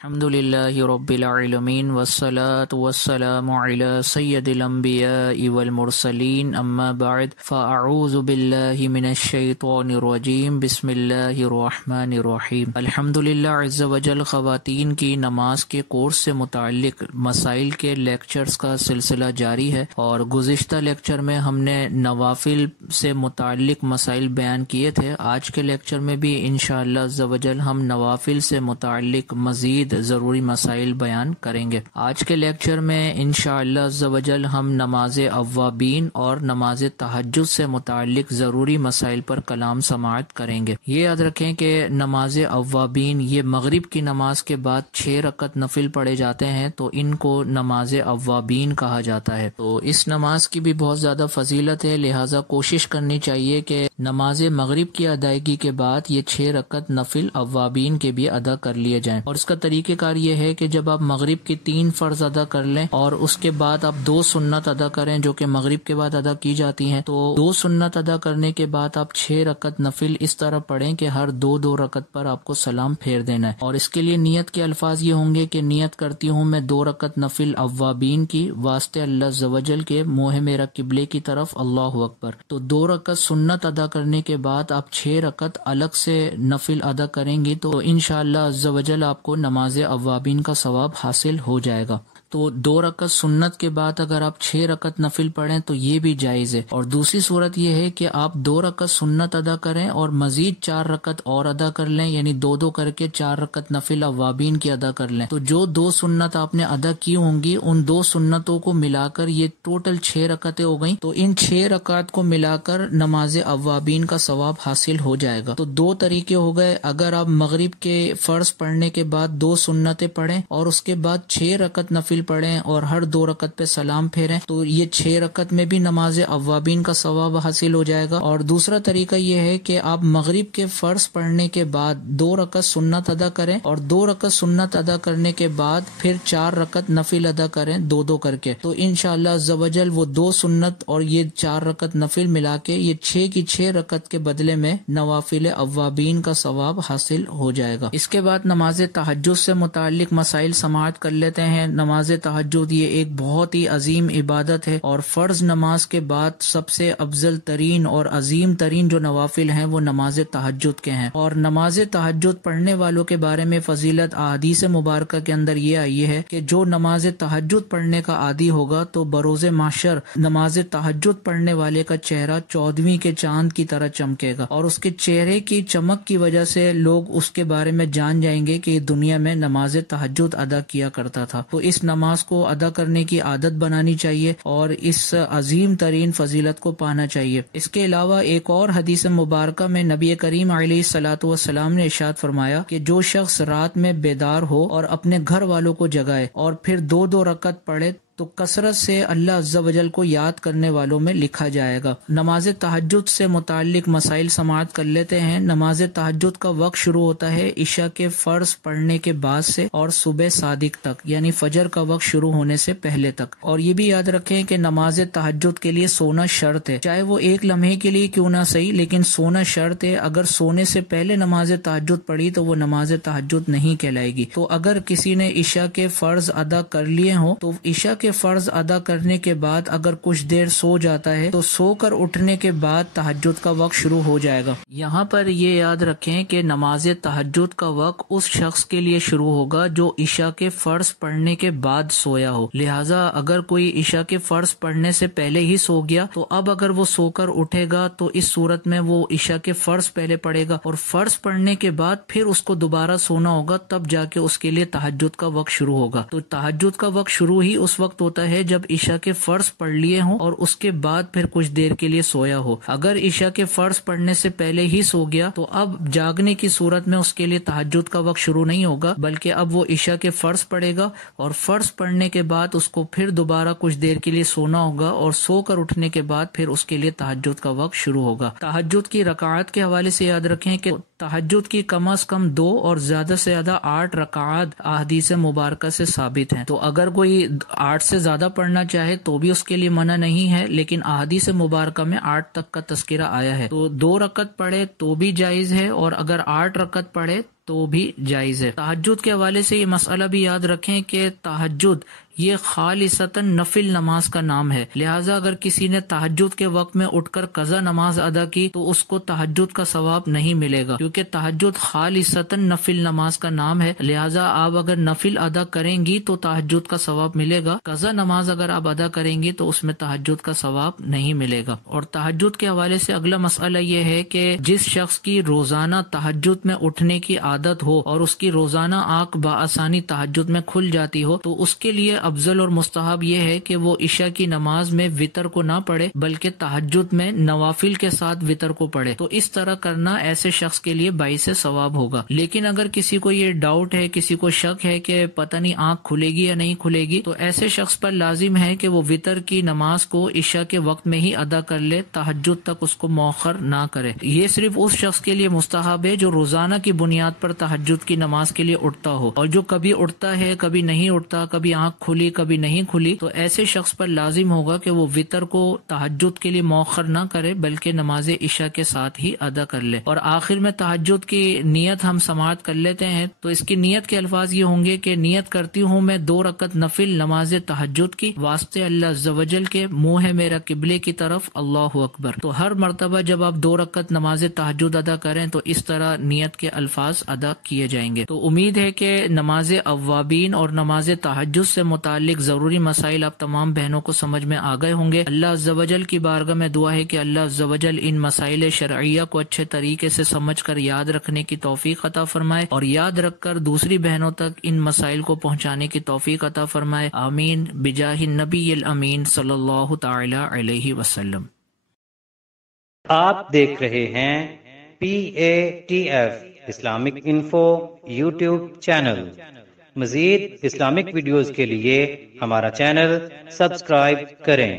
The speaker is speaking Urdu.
الحمد للہ رب العالمین والصلاة والسلام علی سید الانبیاء والمرسلین اما بعد فاعوذ باللہ من الشیطان الرجیم بسم اللہ الرحمن الرحیم۔ الحمد للہ عز وجل خواتین کی نماز کے کورس سے متعلق مسائل کے لیکچرز کا سلسلہ جاری ہے، اور گزشتہ لیکچر میں ہم نے نوافل سے متعلق مسائل بیان کیے تھے۔ آج کے لیکچر میں بھی انشاءاللہ عز وجل ہم نوافل سے متعلق مزید ضروری مسائل بیان کریں گے۔ آج کے لیکچر میں انشاءاللہ عز وجل ہم نماز اوابین اور نماز تہجد سے متعلق ضروری مسائل پر کلام سماعت کریں گے۔ یہ یاد رکھیں کہ نماز اوابین یہ مغرب کی نماز کے بعد 6 رکعت نفل پڑھے جاتے ہیں، تو ان کو نماز اوابین کہا جاتا ہے۔ تو اس نماز کی بھی بہت زیادہ فضیلت ہے، لہٰذا کوشش کرنی چاہیے کہ نماز مغرب کی ادائیگی کے بعد یہ 6 رکعت نفل اوابین کے بھی ادا کر لیے جائیں۔ اور اس کا طریقہ کار یہ ہے کہ جب آپ مغرب کی 3 فرض ادا کر لیں اور اس کے بعد آپ 2 سنت ادا کریں جو کہ مغرب کے بعد ادا کی جاتی ہیں، تو 2 سنت ادا کرنے کے بعد آپ 6 رکعت نفل اس طرح پڑھیں کہ ہر 2 رکعت پر آپ کو سلام پھیر دینا ہے۔ اور اس کے لیے نیت کے الفاظ یہ ہوں گے کہ نیت کرتی ہوں میں 2 رکعت نفل اوابین کی واسطے اللہ عز و جل کے، منہ ہے میرا قبلے کی طرف، اللہ اکبر۔ تو 2 رکعت سنت ادا کرنے کے بعد آپ 6 رکعت الگ سے نفل ادا کریں گی، تو انشاءاللہ عز و جل آپ کو نماز اوابین کا ثواب حاصل ہو جائے گا۔ تو 2 رکعت سنت کے بعد اگر آپ 6 رکعت نفل پڑھیں تو یہ بھی جائز ہے۔ اور دوسری صورت یہ ہے کہ آپ 2 رکعت سنت ادا کریں اور مزید 4 رکعت اور ادا کر لیں، یعنی 2 کر کے 4 رکعت نفل اوابین کی ادا کر لیں۔ تو جو 2 سنت آپ نے ادا کی ہوں گی ان 2 سنتوں کو ملا کر یہ ٹوٹل 6 رکعتیں ہو گئیں، تو ان 6 رکعت کو ملا کر نماز اوابین کا ثواب حاصل ہو جائے گا۔ تو 2 طریقے ہو گئے، اگر آپ مغرب کے فرض پڑھنے کے بعد 2 سنتیں پڑھیں اور اس کے بعد 6 رکعت نفل پڑھیں اور ہر 2 رکعت پہ سلام پھیریں، تو یہ 6 رکعت میں بھی نماز اوابین کا ثواب حاصل ہو جائے گا۔ اور دوسرا طریقہ یہ ہے کہ آپ مغرب کے فرض پڑھنے کے بعد 2 رکعت سنت ادا کریں اور 2 رکعت سنت ادا کرنے کے بعد پھر 4 رکعت نفل ادا کریں 2 کر کے، تو انشاءاللہ عز و جل وہ 2 سنت اور یہ 4 رکعت نفل ملا کے یہ 6 کی 6 رکعت کے بدلے میں نوافل اوابین کا ثواب حاصل ہو جائے گا۔ اس کے بعد نماز تہجد سے متعلق مسائل سماعت کر لیتے ہیں۔ نماز تہجد یہ ایک بہت ہی عظیم عبادت ہے، اور فرض نماز کے بعد سب سے افضل ترین اور عظیم ترین جو نوافل ہیں وہ نماز تہجد کے ہیں۔ اور نماز تہجد پڑھنے والوں کے بارے میں فضیلت احادیث مبارکہ کے اندر یہ آئی ہے کہ جو نماز تہجد پڑھنے کا عادی ہوگا تو بروز محشر نماز تہجد پڑھنے والے کا چہرہ 14ویں کے چاند کی طرح چمکے گا، اور اس کے چہرے کی چمک کی وجہ سے لوگ اس کے بارے میں جان جائیں گے کہ یہ دنیا میں نماز تہجد ادا کیا کرتا تھا۔ تو اس نماز کو ادا کرنے کی عادت بنانی چاہیے اور اس عظیم ترین فضیلت کو پانا چاہیے۔ اس کے علاوہ ایک اور حدیث مبارکہ میں نبی کریم علیہ الصلوۃ والسلام نے ارشاد فرمایا کہ جو شخص رات میں بیدار ہو اور اپنے گھر والوں کو جگائے اور پھر 2 رکعت پڑھے تو کثرت سے اللہ عز و جل کو یاد کرنے والوں میں لکھا جائے گا۔ نماز تہجد سے متعلق مسائل سماعت کر لیتے ہیں۔ نماز تہجد کا وقت شروع ہوتا ہے عشاء کے فرض پڑھنے کے بعد سے اور صبح صادق تک، یعنی فجر کا وقت شروع ہونے سے پہلے تک۔ اور یہ بھی یاد رکھیں کہ نماز تہجد کے لیے سونا شرط ہے، چاہے وہ 1 لمحے کے لیے کیوں نہ صحیح، لیکن سونا شرط ہے۔ اگر سونے سے پہلے نماز تہجد پڑھی تو وہ نماز تہجد نہیں کہلائے گی۔ تو اگر کسی نے عشاء کے فرض ادا کر لیے ہوں تو عشاء کے فرض ادا کرنے کے بعد اگر کچھ دیر سو جاتا ہے تو سو کر اٹھنے کے بعد تہجد کا وقت شروع ہو جائے گا۔ یہاں پر یہ یاد رکھیں کہ نماز تہجد کا وقت اس شخص کے لیے شروع ہوگا جو عشاء کے فرض پڑھنے کے بعد سویا ہو، لہٰذا اگر کوئی عشاء کے فرض پڑھنے سے پہلے ہی سو گیا تو اب اگر وہ سو کر اٹھے گا تو اس صورت میں وہ عشاء کے فرض پہلے پڑھے گا، اور فرض پڑھنے کے بعد پھر اس کو دوبارہ سونا ہوگا، تب جا کے اس کے لیے تہجد کا وقت شروع ہوگا۔ تو تہجد کا وقت شروع ہی اس وقت ہوتا ہے جب عشاء کے فرض پڑھ لیے ہوں اور اس کے بعد پھر کچھ دیر کے لیے سویا ہو۔ اگر عشاء کے فرض پڑھنے سے پہلے ہی سو گیا تو اب جاگنے کی صورت میں اس کے لیے تہجد کا وقت شروع نہیں ہوگا، بلکہ اب وہ عشاء کے فرض پڑھے گا اور فرض پڑھنے کے بعد اس کو پھر دوبارہ کچھ دیر کے لیے سونا ہوگا، اور سو کر اٹھنے کے بعد پھر اس کے لیے تہجد کا وقت شروع ہوگا۔ تہجد کی رکعات کے حوالے سے یاد رکھیں کہ تہجد کی کم از کم 2 اور زیادہ سے زیادہ 8 رکعات احادیث مبارکہ سے ثابت ہیں۔ تو اگر کوئی 8 سے زیادہ پڑھنا چاہے تو بھی اس کے لیے منع نہیں ہے، لیکن احادیث مبارکہ میں 8 تک کا تذکرہ آیا ہے۔ تو 2 رکعت پڑھے تو بھی جائز ہے، اور اگر 8 رکعت پڑھے تو بھی جائز ہے۔ تہجد کے حوالے سے یہ مسئلہ بھی یاد رکھیں کہ تہجد یہ خالصتاً نفل نماز کا نام ہے، لہٰذا اگر کسی نے تہجد کے وقت میں اٹھ کر قضا نماز ادا کی تو اس کو تہجد کا ثواب نہیں ملے گا، کیونکہ تہجد خالصتاً نفل نماز کا نام ہے۔ لہٰذا آپ اگر نفل ادا کریں گی تو تہجد کا ثواب ملے گا، قضا نماز اگر آپ ادا کریں گی تو اس میں تہجد کا ثواب نہیں ملے گا۔ اور تہجد کے حوالے سے اگلا مسئلہ یہ ہے کہ جس شخص کی روزانہ تہجد میں اٹھنے کی عادت ہو اور اس کی روزانہ آنکھ بآسانی تہجد میں کھل جاتی ہو تو اس کے لیے افضل اور مستحب یہ ہے کہ وہ عشاء کی نماز میں وتر کو نہ پڑھے بلکہ تہجد میں نوافل کے ساتھ وتر کو پڑھے، تو اس طرح کرنا ایسے شخص کے لیے باعث ثواب ہوگا۔ لیکن اگر کسی کو یہ ڈاؤٹ ہے، کسی کو شک ہے کہ پتہ نہیں آنکھ کھلے گی یا نہیں کھلے گی، تو ایسے شخص پر لازم ہے کہ وہ وتر کی نماز کو عشاء کے وقت میں ہی ادا کر لے، تہجد تک اس کو مؤخر نہ کرے۔ یہ صرف اس شخص کے لیے مستحب ہے جو روزانہ کی بنیاد پر تہجد کی نماز کے لیے اٹھتا ہو، اور جو کبھی اٹھتا ہے کبھی نہیں اٹھتا، کبھی آنکھ کھلی کبھی نہیں کھلی، تو ایسے شخص پر لازم ہوگا کہ وہ وتر کو تہجد کے لیے مؤخر نہ کرے بلکہ نماز عشاء کے ساتھ ہی ادا کر لے۔ اور آخر میں تہجد کی نیت ہم سماعت کر لیتے ہیں، تو اس کی نیت کے الفاظ یہ ہوں گے کہ نیت کرتی ہوں میں 2 رکعت نفل نماز تہجد کی، واسطے اللہ عز و جل کے، منہ ہے میرا قبلے کی طرف، اللہ اکبر۔ تو ہر مرتبہ جب آپ 2 رکعت نماز تہجد ادا کریں تو اس طرح نیت کے الفاظ ادا کیے جائیں گے۔ تو امید ہے کہ نماز اوابین اور نماز تہجد سے متعلق ضروری مسائل آپ تمام بہنوں کو سمجھ میں آ گئے ہوں گے۔ اللہ عز و جل کی بارگاہ میں دعا ہے کہ اللہ عز و جل ان مسائل شرعیہ کو اچھے طریقے سے سمجھ کر یاد رکھنے کی توفیق عطا فرمائے اور یاد رکھ کر دوسری بہنوں تک ان مسائل کو پہنچانے کی توفیق عطا فرمائے، آمین بجاہ النبی الامین صلی اللہ تعالی علیہ وسلم۔ آپ دیکھ رہے ہیں PATF Islamic info YouTube channel. مزید اسلامک ویڈیوز کے لیے ہمارا چینل سبسکرائب کریں۔